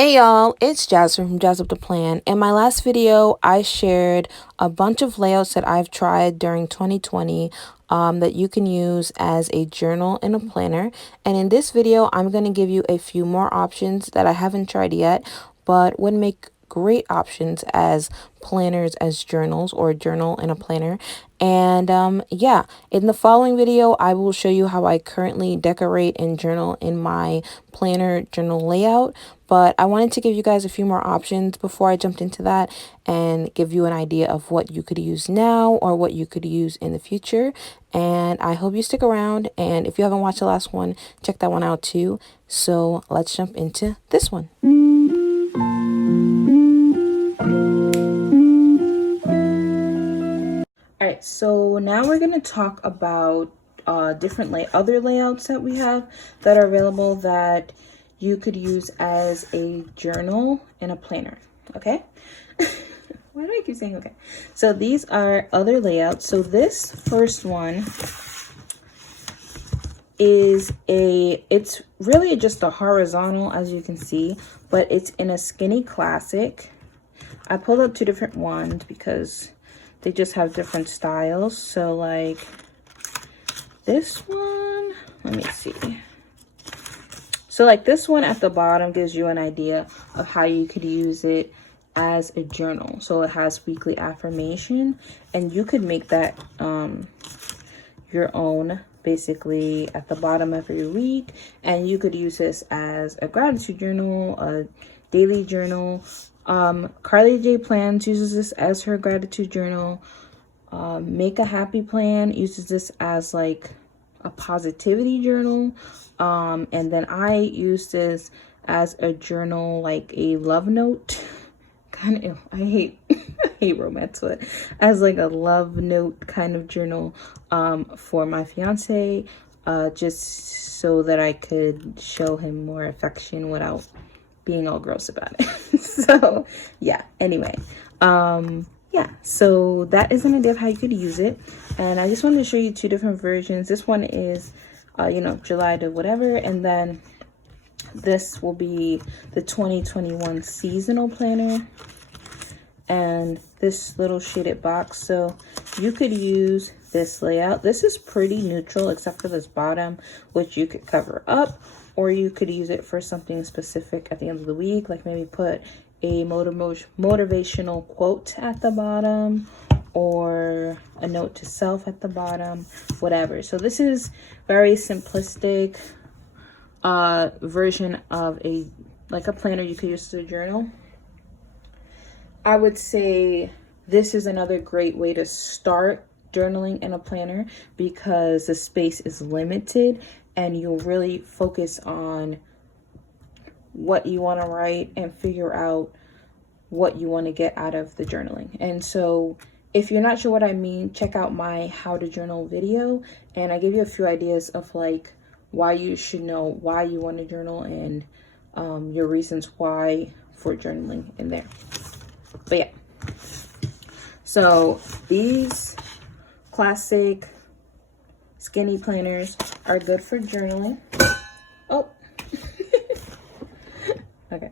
Hey y'all, it's Jasmine from Jazz Up the Plan. In my last video, I shared a bunch of layouts that I've tried during 2020 that you can use as a journal and a planner. And in this video, I'm going to give you a few more options that I haven't tried yet, but would make great options as planners, as journals, or a journal and a planner. And yeah, in the following video, I will show you how I currently decorate and journal in my planner journal layout. But I wanted to give you guys a few more options before I jumped into that and give you an idea of what you could use now or what you could use in the future. And I hope you stick around. And if you haven't watched the last one, check that one out too. So let's jump into this one. All right, so now we're going to talk about different other layouts that we have that are available that you could use as a journal and a planner. Okay. Why do I keep saying okay? So these are other layouts. So this first one is it's really just a horizontal, as you can see, but it's in a skinny classic. I pulled up two different ones because they just have different styles. So like this one, let me see. So like this one at the bottom gives you an idea of how you could use it as a journal. So it has weekly affirmation, and you could make that your own basically at the bottom of your week. And you could use this as a gratitude journal, a daily journal. Carly J Plans uses this as her gratitude journal. Make a Happy Plan uses this as like a positivity journal. And then I use this as a journal, like a love note kind of. I hate I hate romance, but as like a love note kind of journal for my fiance, just so that I could show him more affection without being all gross about it. So yeah, anyway, yeah, so that is an idea of how you could use it. And I just wanted to show you two different versions. This one is July to whatever, and then this will be the 2021 seasonal planner and this little shaded box. So you could use this layout. This is pretty neutral except for this bottom, which you could cover up, or you could use it for something specific at the end of the week, like maybe put a motivational quote at the bottom or a note to self at the bottom, whatever. So this is very simplistic version of a planner you could use as a journal. I would say this is another great way to start journaling in a planner because the space is limited and you'll really focus on what you want to write and figure out what you want to get out of the journaling. And so if you're not sure what I mean, check out my how to journal video, and I give you a few ideas of like why you should know why you want to journal and your reasons why for journaling in there. But yeah, so these classic skinny planners are good for journaling. Oh, okay,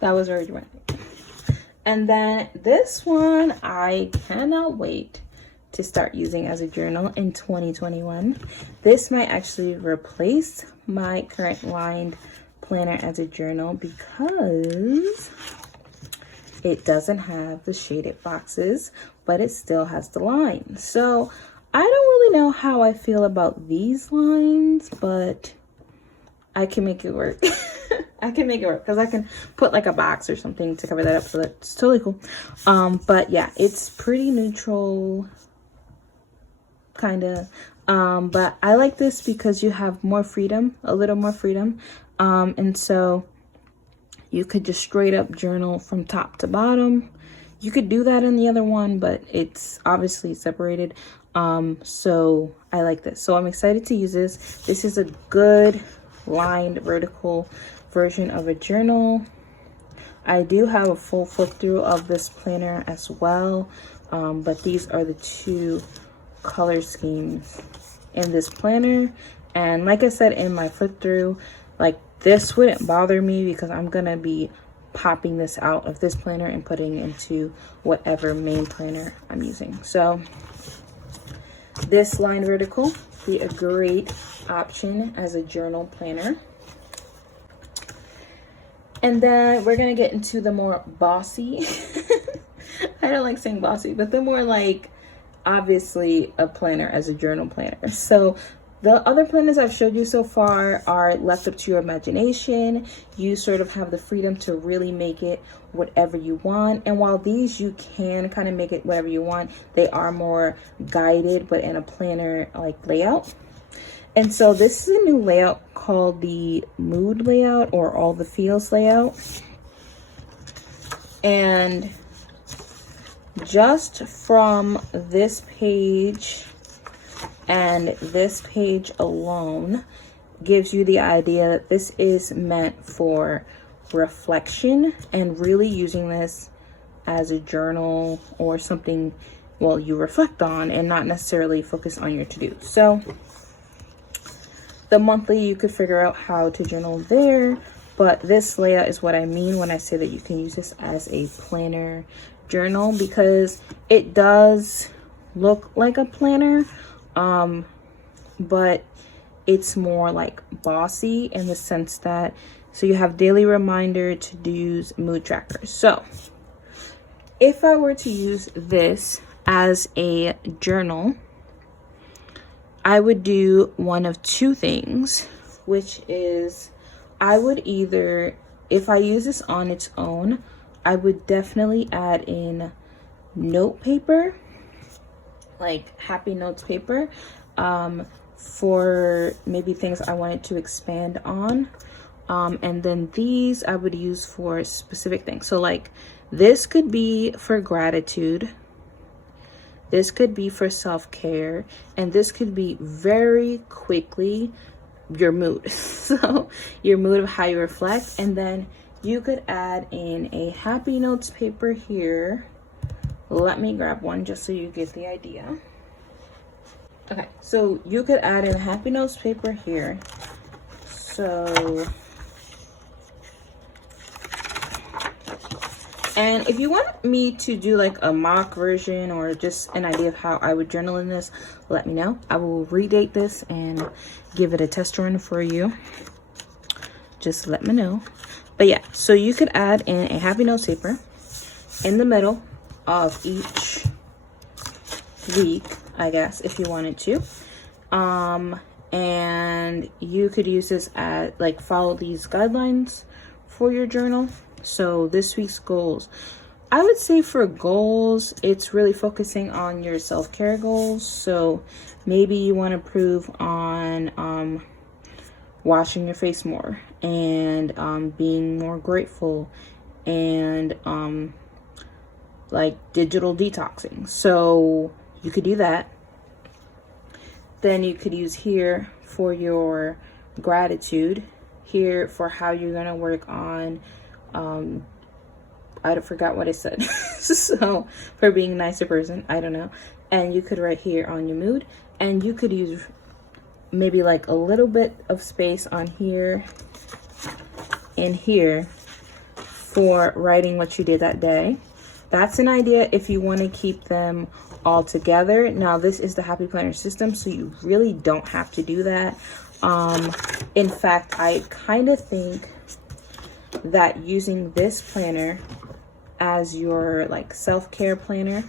that was very dramatic. And then this one, I cannot wait to start using as a journal in 2021. This might actually replace my current lined planner as a journal because it doesn't have the shaded boxes, but it still has the lines. So I don't really know how I feel about these lines, but I can make it work. I can make it work because I can put like a box or something to cover that up, so that's totally cool. But yeah, it's pretty neutral, kind of. But I like this because you have more freedom, a little more freedom. And so you could just straight up journal from top to bottom. You could do that in the other one, but it's obviously separated. So I like this. So I'm excited to use this. This is a good lined vertical version of a journal. I do have a full flip through of this planner as well, but these are the two color schemes in this planner. And like I said in my flip through, like this wouldn't bother me because I'm gonna be popping this out of this planner and putting it into whatever main planner I'm using. So this line vertical be a great option as a journal planner. And then we're gonna get into the more bossy I don't like saying bossy, but the more like obviously a planner as a journal planner. So the other planners I've showed you so far are left up to your imagination. You sort of have the freedom to really make it whatever you want. And while these you can kind of make it whatever you want, they are more guided, but in a planner like layout. And so this is a new layout called the Mood layout or All the Feels layout. And just from this page and this page alone gives you the idea that this is meant for reflection and really using this as a journal or something, well, you reflect on and not necessarily focus on your to-do. So the monthly, you could figure out how to journal there, but this layout is what I mean when I say that you can use this as a planner journal, because it does look like a planner, but it's more like bossy in the sense that, so you have daily reminder, to-dos, mood trackers. So if I were to use this as a journal, I would do one of two things, which is I would either, if I use this on its own, I would definitely add in note paper, like happy notes paper, for maybe things I wanted to expand on. And then these I would use for specific things. So like this could be for gratitude. This could be for self-care, and this could be very quickly your mood. So your mood of how you reflect, and then you could add in a happy notes paper here. Let me grab one just so you get the idea. Okay, so you could add in a happy notes paper here. So, and if you want me to do like a mock version or just an idea of how I would journal in this, let me know. I will redate this and give it a test run for you. Just let me know. But yeah, so you could add in a happy notes paper in the middle of each week, I guess, if you wanted to. And you could use this as like follow these guidelines for your journal. So this week's goals, I would say for goals, it's really focusing on your self-care goals. So maybe you want to improve on washing your face more and being more grateful and like digital detoxing. So you could do that. Then you could use here for your gratitude, here for how you're going to work on I forgot what I said. So for being a nicer person, I don't know. And you could write here on your mood, and you could use maybe like a little bit of space on here and here for writing what you did that day. That's an idea if you want to keep them all together. Now this is the Happy Planner system, so you really don't have to do that. In fact, I kind of think that using this planner as your like self-care planner,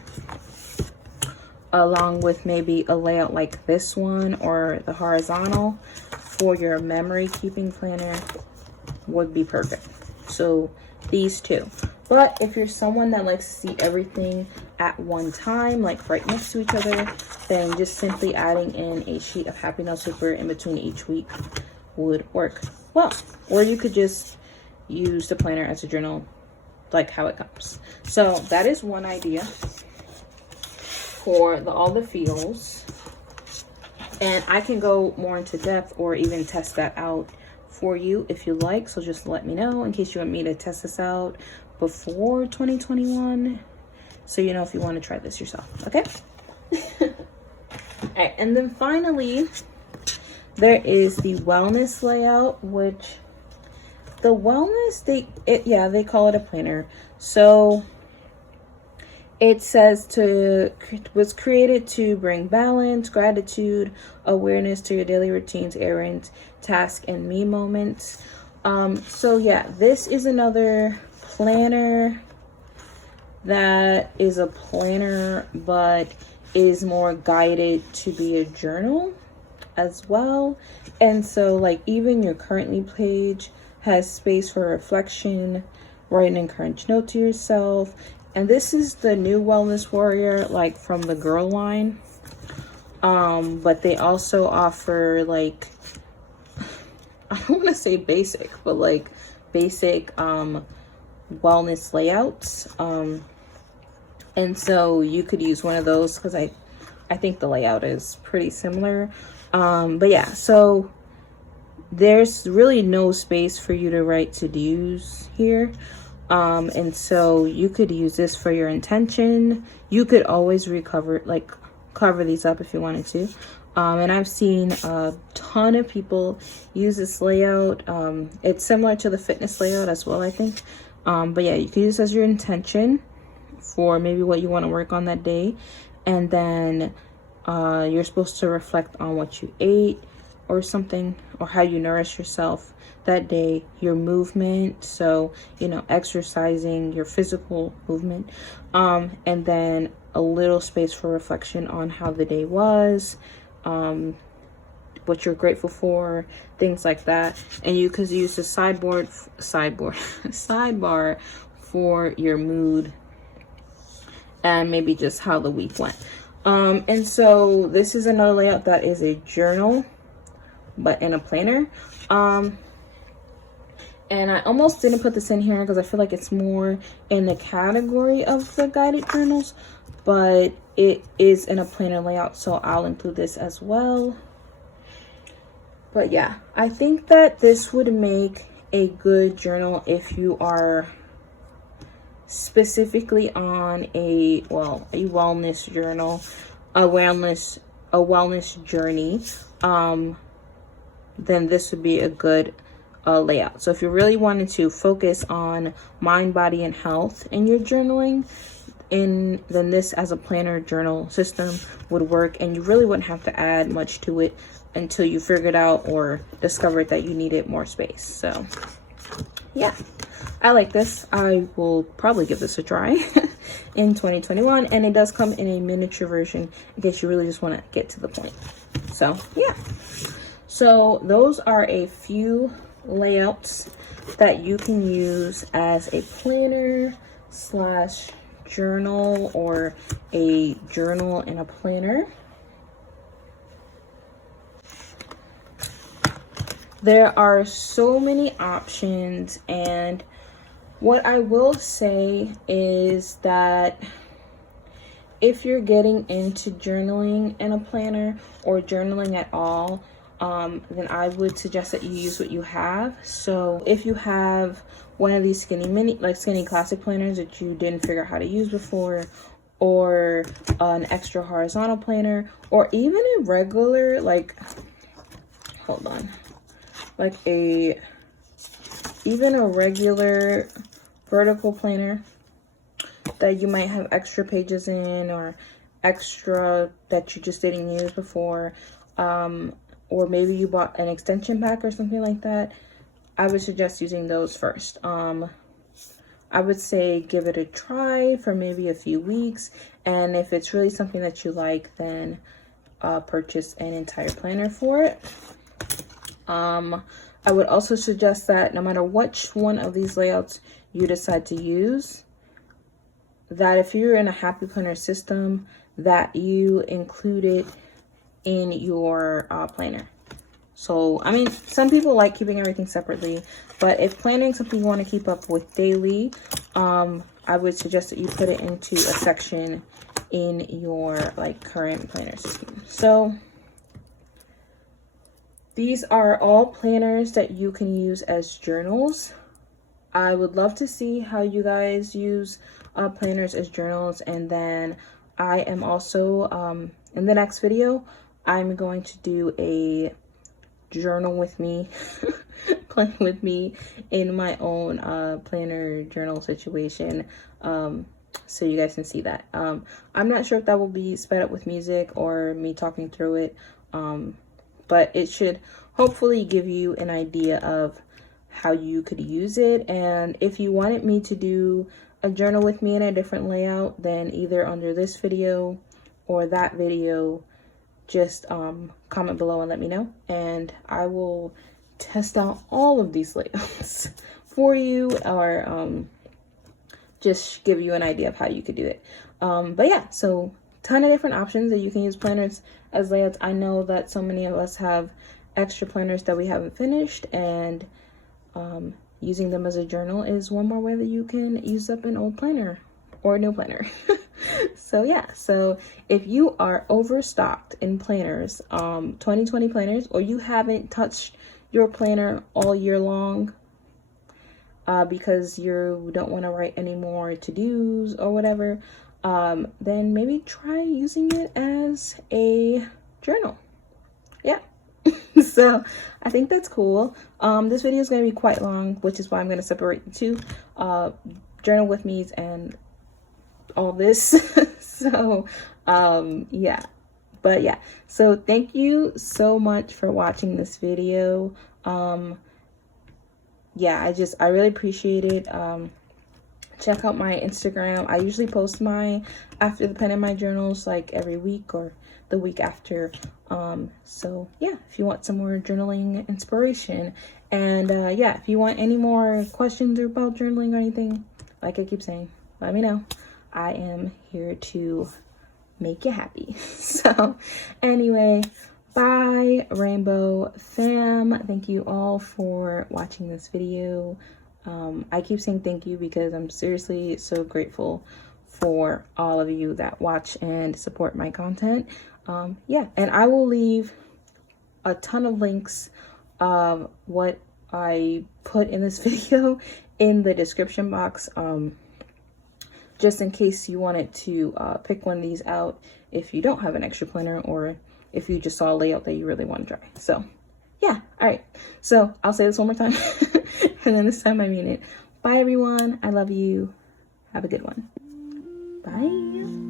along with maybe a layout like this one or the horizontal for your memory keeping planner, would be perfect. So these two. But if you're someone that likes to see everything at one time, like right next to each other, then just simply adding in a sheet of happy notes paper in between each week would work well. Or you could just use the planner as a journal, like how it comes. So that is one idea for all the feels. And I can go more into depth or even test that out for you if you like. So just let me know in case you want me to test this out before 2021, so you know if you want to try this yourself. Okay. All right, and then finally there is the wellness layout, which the wellness, they call it a planner. So it says was created to bring balance, gratitude, awareness to your daily routines, errands, tasks, and me moments. So yeah, this is another planner that is a planner, but is more guided to be a journal as well. And so like even your currently page has space for reflection, write an encouraged note to yourself. And this is the new Wellness Warrior, like from the girl line. But they also offer like, I don't want to say basic, but like basic wellness layouts. And so you could use one of those because I think the layout is pretty similar. But yeah, so there's really no space for you to write to-dos here. And so you could use this for your intention. You could always cover these up if you wanted to. And I've seen a ton of people use this layout. It's similar to the fitness layout as well, I think. But yeah, you can use this as your intention for maybe what you want to work on that day. And then you're supposed to reflect on what you ate or something, or how you nourish yourself that day, your movement, so exercising, your physical movement, and then a little space for reflection on how the day was, what you're grateful for, things like that. And you could use the sidebar for your mood and maybe just how the week went. And so this is another layout that is a journal, but in a planner. And I almost didn't put this in here because I feel like it's more in the category of the guided journals, but it is in a planner layout, so I'll include this as well. But yeah, I think that this would make a good journal if you are specifically on a wellness journal, a wellness journey. Then this would be a good layout. So if you really wanted to focus on mind, body, and health in your journaling, then this as a planner journal system would work, and you really wouldn't have to add much to it until you figured out or discovered that you needed more space. So yeah, I like this. I will probably give this a try in 2021, and it does come in a miniature version in case you really just want to get to the point. So yeah, so those are a few layouts that you can use as a planner slash journal, or a journal in a planner. There are so many options, and what I will say is that if you're getting into journaling in a planner or journaling at all, then I would suggest that you use what you have. So if you have one of these skinny classic planners that you didn't figure out how to use before, or an extra horizontal planner, or even a regular even a regular vertical planner that you might have extra pages in, or extra that you just didn't use before, or maybe you bought an extension pack or something like that, I would suggest using those first. I would say give it a try for maybe a few weeks, and if it's really something that you like, then purchase an entire planner for it. I would also suggest that no matter which one of these layouts you decide to use, that if you're in a Happy Planner system, that you include it in your planner. So, I mean, some people like keeping everything separately, but if planning something you want to keep up with daily, I would suggest that you put it into a section in your current planner system. So these are all planners that you can use as journals. I would love to see how you guys use planners as journals. And then I am also, in the next video, I'm going to do a journal with me, plan with me in my own planner journal situation, so you guys can see that. I'm not sure if that will be sped up with music or me talking through it, but it should hopefully give you an idea of how you could use it. And if you wanted me to do a journal with me in a different layout than either under this video or that video, just comment below and let me know, and I will test out all of these layouts for you, or just give you an idea of how you could do it. But yeah, so ton of different options that you can use planners as layouts. I know that so many of us have extra planners that we haven't finished, and using them as a journal is one more way that you can use up an old planner or a new planner. So yeah, so if you are overstocked in planners, 2020 planners, or you haven't touched your planner all year long because you don't want to write any more to-dos or whatever, then maybe try using it as a journal. Yeah. So I think that's cool. This video is going to be quite long, which is why I'm going to separate the two, journal with me's and all this. So yeah, but yeah, so thank you so much for watching this video. Yeah, I really appreciate it. Check out my Instagram. I usually post my after the pen in my journals like every week or the week after. So yeah, if you want some more journaling inspiration, and yeah, if you want any more questions about journaling or anything, like I keep saying, let me know. I am here to make you happy. So anyway, bye Rainbow fam. Thank you all for watching this video. I keep saying thank you because I'm seriously so grateful for all of you that watch and support my content. Yeah, and I will leave a ton of links of what I put in this video in the description box, just in case you wanted to pick one of these out if you don't have an extra planner, or if you just saw a layout that you really want to try. So yeah, all right, so I'll say this one more time and then this time I mean it. Bye everyone, I love you, have a good one, bye.